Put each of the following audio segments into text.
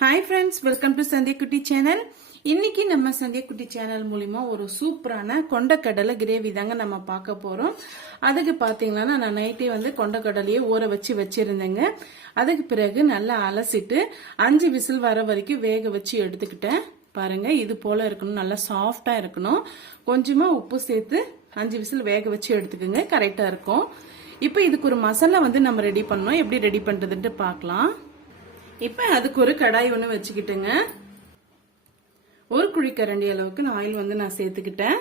Hi friends welcome to Sandhiyakutti channel இன்னைக்கு நம்ம Sandhiyakutty channel மூலிமா ஒரு சூப்பரான கொண்டக்கடலை கிரேவி தாங்க நம்ம பார்க்க போகிறோம் அதுக்கு பார்த்தீங்கன்னா நான் நைட்டே வந்து கொண்டக்கடலையே ஊற வச்சு வச்சுருந்தேங்க. அதுக்கு பிறகு நல்லா அலசிட்டு அஞ்சு விசில் வர வரைக்கும் வேக வச்சு எடுத்துக்கிட்டேன். பாருங்க இது போல இருக்கணும் நல்லா சாஃப்டாக இருக்கணும். கொஞ்சமாக உப்பு சேர்த்து அஞ்சு விசில் வேக வச்சு எடுத்துக்கோங்க கரெக்டாக இருக்கும். இப்போ இதுக்கு ஒரு மசாலா வந்து நம்ம ரெடி பண்ணோம் எப்படி ரெடி பண்ணுறதுன்ட்டு பார்க்கலாம். இப்போ அதுக்கு ஒரு கடாய் ஒன்று வச்சுக்கிட்டுங்க. ஒரு குழிக்கரண்டி அளவுக்கு நான் ஆயில் வந்து நான் சேர்த்துக்கிட்டேன்.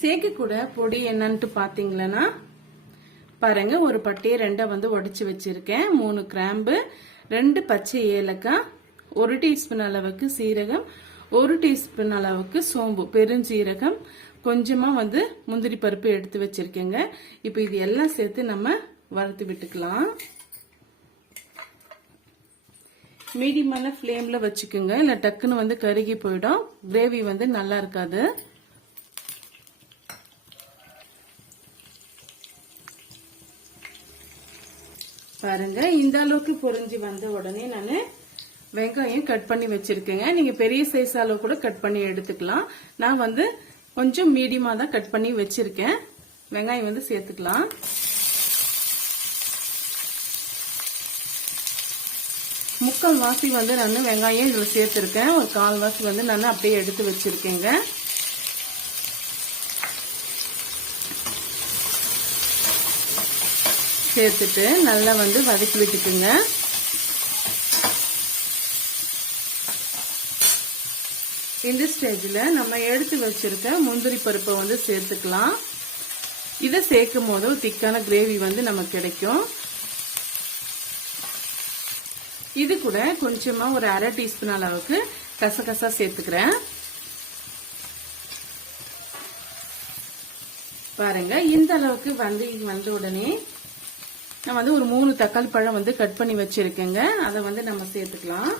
சேர்க்க கூட பொடி என்னன்ட்டு பார்த்தீங்களன்னா பாருங்க ஒரு பட்டையை ரெண்டை வந்து உடைச்சு வச்சிருக்கேன். மூணு கிராம்பு ரெண்டு பச்சை ஏலக்காய் ஒரு டீஸ்பூன் அளவுக்கு சீரகம் ஒரு டீஸ்பூன் அளவுக்கு சோம்பு பெருஞ்சீரகம் கொஞ்சமா வந்து முந்திரி பருப்பு எடுத்து வச்சிருக்கேங்க. இப்போ இது எல்லாம் சேர்த்து நம்ம வறுத்து விட்டுக்கலாம். மீடியமான ஃப்ளேம்ல வச்சுக்கோங்க. இல்லை டக்குன்னு வந்து கருகி போயிடும். கிரேவி வந்து நல்லா இருக்காது. பாருங்க. இந்த அளவுக்கு பொறிஞ்சு வந்த உடனே நான் வெங்காயம் கட் பண்ணி வச்சிருக்கேங்க. நீங்க பெரிய சைஸ் அளவு கூட கட் பண்ணி எடுத்துக்கலாம். நான் வந்து கொஞ்சம் மீடியமா தான் கட் பண்ணி வச்சிருக்கேன். வெங்காயம் வந்து சேர்த்துக்கலாம். முக்கால் வாசி வந்து நான் வெங்காயம் இதில் சேர்த்துருக்கேன். ஒரு கால் வாசி வந்து நான் அப்படியே எடுத்து வச்சுருக்கேங்க. சேர்த்துட்டு நல்லா வந்து வதக்கி விட்டுக்குங்க. இந்த ஸ்டேஜில் நம்ம எடுத்து வச்சுருக்க முந்திரி பருப்பை வந்து சேர்த்துக்கலாம். இதை சேர்க்கும் போது திக்கான கிரேவி வந்து நமக்கு கிடைக்கும். இது கூட கொஞ்சமா ஒரு அரை டீஸ்பூன் அளவுக்கு கசகசா சேர்த்துக்கிறேன். பாருங்க இந்த அளவுக்கு வந்து வந்த உடனே நான் வந்து ஒரு மூணு தக்காளி பழம் வந்து கட் பண்ணி வச்சிருக்கேங்க. அதை வந்து நம்ம சேர்த்துக்கலாம்.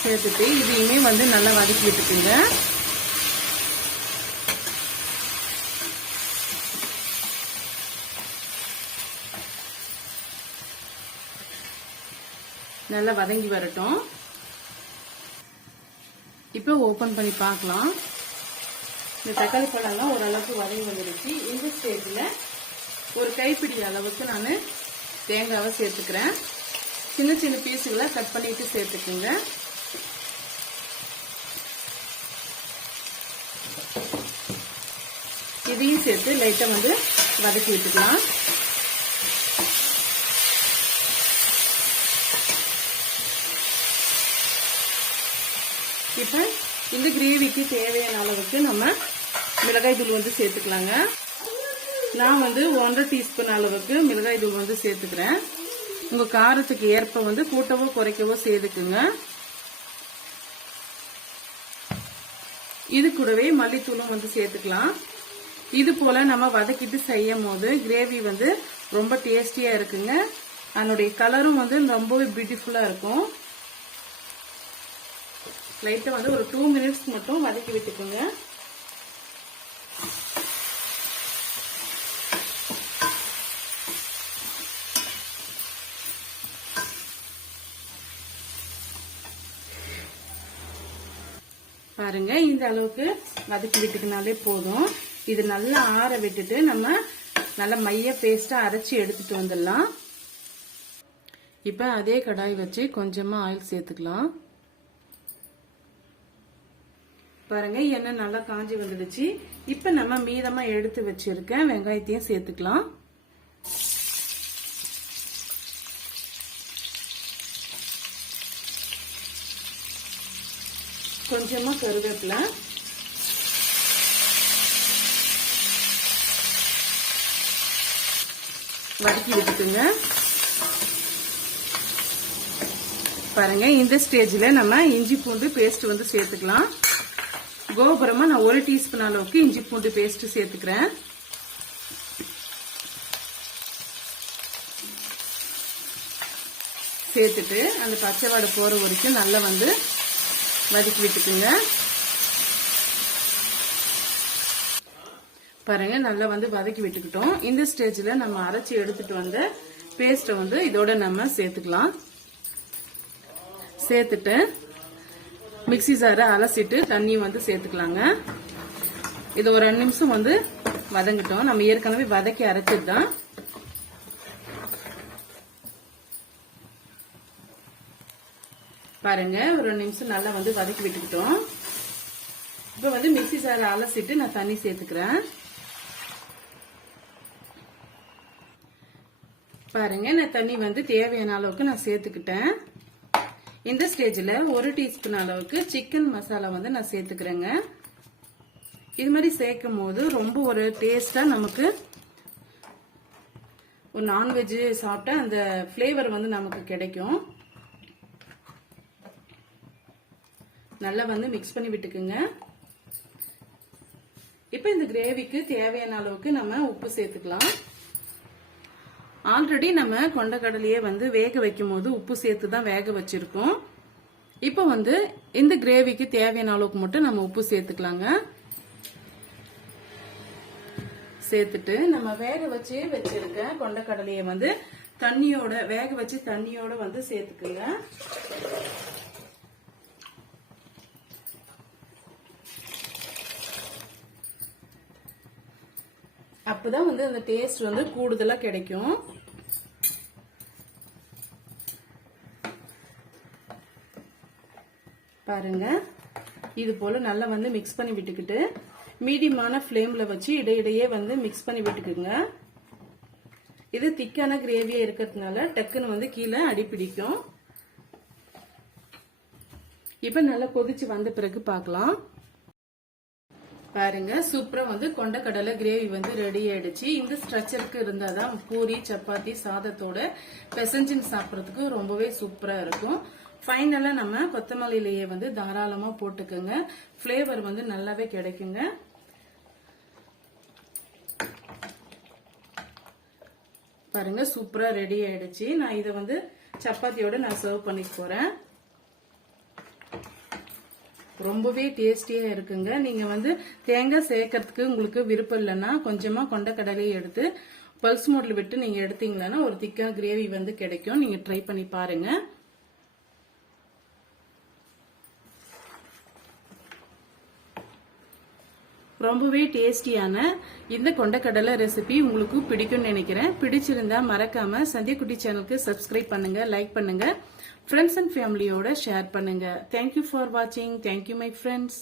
சேர்த்துட்டு இதையுமே வந்து நல்லா வதக்கி விட்டுக்குங்க நல்லா வதங்கி வரட்டும். இப்போ ஓப்பன் பண்ணி பார்க்கலாம். இந்த தக்காளி பழம்லாம் ஓரளவுக்கு வதங்கி வந்துடுச்சு இந்த ஸ்டேஜில் ஒரு கைப்பிடி அளவுக்கு நான் தேங்காவை சேர்த்துக்கிறேன். சின்ன சின்ன பீஸுகளை கட் பண்ணிட்டு சேர்த்துக்குங்க. இதையும் சேர்த்து லைட்டாக வந்து வதக்கி விட்டுக்கலாம் இப்போ வந்து கிரேவிக்கு தேவையான அளவுக்கு நம்ம மிளகாய் தூள் வந்து சேர்த்துக்கலாங்க. நான் வந்து ஒன்றரை டீஸ்பூன் அளவுக்கு மிளகாய் தூள் வந்து சேர்த்துக்கிறேன். உங்கள் காரத்துக்கு ஏற்ப வந்து கூட்டவோ குறைக்கவோ சேர்த்துக்குங்க இது கூடவே மல்லித்தூளும் வந்து சேர்த்துக்கலாம். இது போல நம்ம வதக்கிட்டு செய்யும் போது கிரேவி வந்து ரொம்ப டேஸ்டியாக இருக்குங்க. அதனுடைய கலரும் வந்து ரொம்பவே பியூட்டிஃபுல்லாக இருக்கும். லைட்டாக வந்து ஒரு டூ மினிட்ஸ் மட்டும் வதக்கி விட்டுக்கோங்க. பாருங்க இந்த அளவுக்கு வதக்கி விட்டுக்கினாலே போதும். இது நல்லா ஆற விட்டுட்டு நம்ம நல்லா மைய பேஸ்டா அரைச்சி எடுத்துட்டு வந்துடலாம். இப்ப அதே கடாய் வச்சு கொஞ்சமா ஆயில் சேர்த்துக்கலாம். பாருங்க எண்ணெய் நல்லா காஞ்சி வந்துடுச்சு. இப்ப நம்ம மீதமா எடுத்து வச்சிருக்க வெங்காயத்தையும் சேர்த்துக்கலாம். கொஞ்சமா கருவேப்பிலை. வதக்கி விட்டுக்குங்க பாருங்க இந்த ஸ்டேஜில் நம்ம இஞ்சி பூண்டு பேஸ்ட் வந்து சேர்த்துக்கலாம். கோபுரமா நான் ஒரு டீஸ்பூன் அளவுக்கு இஞ்சி பூண்டு பேஸ்ட் சேர்த்துக்கிறேன். சேர்த்துட்டு அந்த பச்சை வாடை போற வரைக்கும் நல்லா வந்து வதக்கி விட்டுக்குங்க. பாருங்க நல்லா வந்து வதக்கி விட்டுக்கிட்டோம். இந்த ஸ்டேஜ்ல நம்ம அரைச்சி எடுத்துட்டு வந்த பேஸ்ட்டை வந்து இதோட நம்ம சேர்த்துக்கலாம். சேர்த்துட்டு மிக்ஸி ஜாரை அலசிட்டு தண்ணியும் வந்து சேர்த்துக்கலாங்க. இது ஒரு ரெண்டு நிமிஷம் வந்து வதங்கிட்டோம். நம்ம ஏற்கனவே வதக்கி அரைச்சது தான் பாருங்க ஒரு ரெண்டு நிமிஷம் நல்லா வந்து வதக்கி விட்டுக்கிட்டோம். இப்போ வந்து மிக்ஸி ஜாரை அலசிட்டு நான் தண்ணி சேர்த்துக்கிறேன். பாருங்க நான் தண்ணி வந்து தேவையான அளவுக்கு நான் சேர்த்துக்கிட்டேன். இந்த ஸ்டேஜில் ஒரு டீஸ்பூன் அளவுக்கு சிக்கன் மசாலா வந்து நான் சேர்த்துக்கிறேங்க. இது மாதிரி சேர்க்கும் போது ரொம்ப ஒரு டேஸ்டாக நமக்கு ஒரு நான்வெஜ் சாப்பிட்டா அந்த ஃப்ளேவர் வந்து நமக்கு கிடைக்கும். நல்லா வந்து மிக்ஸ் பண்ணி விட்டுக்குங்க. இப்போ இந்த கிரேவிக்கு தேவையான அளவுக்கு நம்ம உப்பு சேர்த்துக்கலாம். ஆல்ரெடி நம்ம கொண்டக்கடலையே வந்து வேக வைக்கும் போது உப்பு சேர்த்து தான் வேக வச்சிருக்கோம். இப்போ வந்து இந்த கிரேவிக்கு தேவையான அளவுக்கு மட்டும் நம்ம உப்பு சேர்த்துக்கலாங்க. சேர்த்துட்டு நம்ம வேக வச்சு வச்சிருக்க கொண்டக்கடலையை வந்து தண்ணியோட வேக வச்சு தண்ணியோட வந்து சேர்த்துக்குங்க. அப்பதான் வந்து அந்த டேஸ்ட் வந்து கூடுதலா கிடைக்கும். பாருங்க. இது போல நல்லா வந்து மிக்ஸ் பண்ணி விட்டுக்கிட்டு மீடியமான ஃப்ளேம்ல வச்சு இடையிடையே வந்து மிக்ஸ் பண்ணி விட்டுக்குங்க. இது திக்கான கிரேவியா இருக்கிறதுனால டக்குன்னு வந்து கீழே அடிப்பிடிக்கும் இப்ப நல்லா கொதிச்சு வந்த பிறகு பார்க்கலாம். பாருங்க சூப்பரா வந்து கொண்டக்கடலை கிரேவி வந்து ரெடி ஆயிடுச்சு. இந்த ஸ்ட்ரக்சருக்கு இருந்தாதான் பூரி சப்பாத்தி சாதத்தோட பெசஞ்சின்னு சாப்பிட்றதுக்கு ரொம்பவே சூப்பரா இருக்கும். ஃபைனலாக நம்ம கொத்தமல்லியிலேயே வந்து தாராளமாக போட்டுக்கோங்க. ஃப்ளேவர் வந்து நல்லாவே கிடைக்குங்க. பாருங்க சூப்பராக ரெடி ஆயிடுச்சு. நான் இதை வந்து சப்பாத்தியோட நான் சர்வ் பண்ணி போகிறேன் ரொம்பவே டேஸ்டியாக இருக்குங்க. நீங்கள் வந்து தேங்காய் சேர்க்கறதுக்கு உங்களுக்கு விருப்பம் இல்லைன்னா கொஞ்சமாக கொண்ட கடலையை எடுத்து பல்ஸ் மோட்ல விட்டு நீங்கள் எடுத்தீங்கன்னா ஒரு திக்காக கிரேவி வந்து கிடைக்கும். நீங்கள் ட்ரை பண்ணி பாருங்கள் ரொம்பவே டேஸ்டியான இந்த கொண்டக்கடலை ரெசிபி உங்களுக்கு பிடிக்கும்னு நினைக்கிறேன். பிடிச்சிருந்தா மறக்காம சந்தியக்குட்டி சேனலுக்கு சப்ஸ்கிரைப் பண்ணுங்க லைக் பண்ணுங்க. ஃப்ரெண்ட்ஸ் அண்ட் ஃபேமிலியோட ஷேர் பண்ணுங்க. தேங்க்யூ ஃபார் வாட்சிங் தேங்க்யூ மை ஃப்ரெண்ட்ஸ்